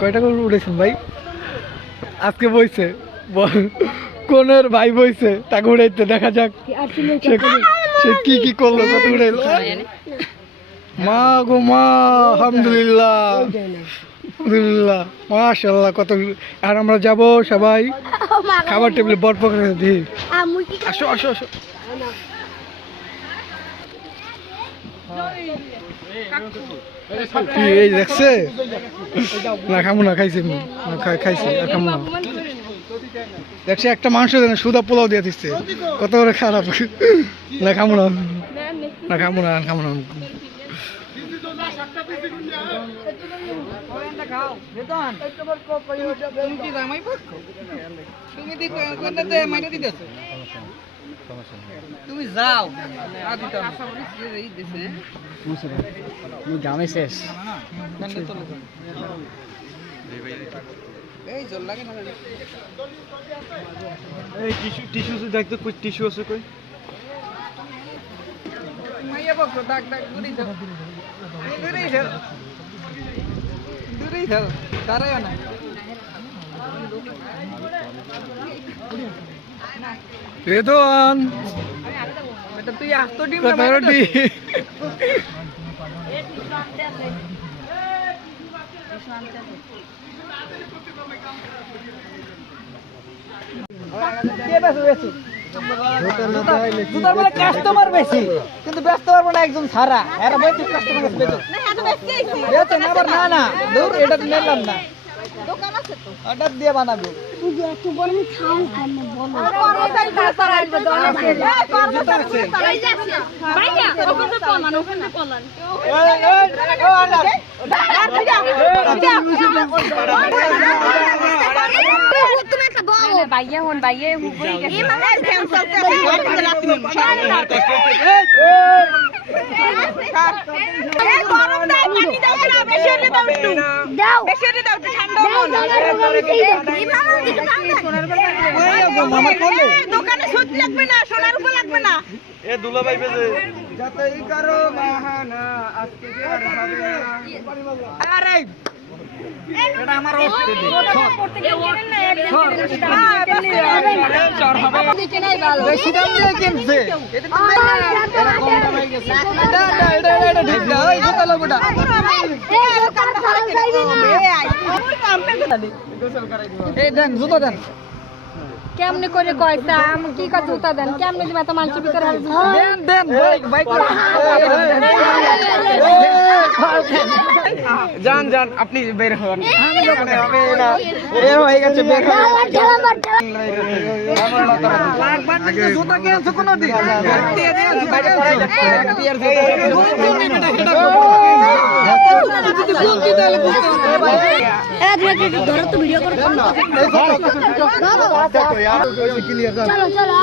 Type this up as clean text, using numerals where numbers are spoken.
কয়টা করে উঠেছেন ভাই? আজকে বইছে কোনের ভাই বইছে, তাকে উড়াইতে দেখা যাক সে কি কি করলো, কত উড়াইলো। মা গো মা, আলহামদুলিল্লাহ আলহামদুলিল্লাহ মাশাআল্লাহ। কত আর আমরা যাব সবাই খাবার টেবিলে বরফ করে দিই। আসো আসো আসো। কি এই দেখছে না? খামো না, খাইছি খাইছি আর খামো না। দেখছে একটা মাংস দেন সুদা পোলাও দিয়ে দিচ্ছে, কত করে খারাপ। না খামো না, না খামো না, খামো না। তুমি যাও গ্রামে শেষ এই জল লাগে না। এই টিস্যু দেখতে কই টিস্যু আছে কই? মাইয়া বকো ডাক ডাক দূরে যাও দূরে যাও দূরে যাও দাঁড়ায় না। রেদওয়ান এটা তুই আস্ত ডিম কত রুটি? জুতার বলে কাস্টমার বেশি, কিন্তু ব্যস্ত পারবো না একজন ছাড়া। এরা বলছে কাস্টমার বেচে না, আবার না না দূর এটা নিলাম না, দোকান আছে তো অর্ডার দিয়ে বানাবো। বাইয়া হন বাইয়ে হুবই গেছে গরম দাও, পানি দাও না, বেশি হলে দাও একটু দাও, বেশি হলে দাও একটু ঠান্ডা দাও। দোকানে সুদ লাগবে না, সোনার উপর লাগবে না। এ দুলা ভাই বেজে যতই করো বাহানা আজকে যে আর হবে না। আরে এটা আমার অস্তে দে করতে গেলেন না একদম বেশি দাম দিয়ে কিনছে, এটা তো নাই না, এটা কম দামে গেছে। এটা ঠিক না, ওই জুতা লোকটা এই দেন জুতা দেন। কেমনে করে কয়টা আমি কি কথা জুতা দেন, কেমনে দিবা তো মানুষের ভিতরে দেন দেন বাইক যান যান আপনি বের হন, হবে না এ হয়ে গেছে বের হন। জুতা কিনছো কোন দিন দিয়ে দিয়ে জুতা ধরো তো ভিডিও করো। ক্লিয়ার। চলো চলো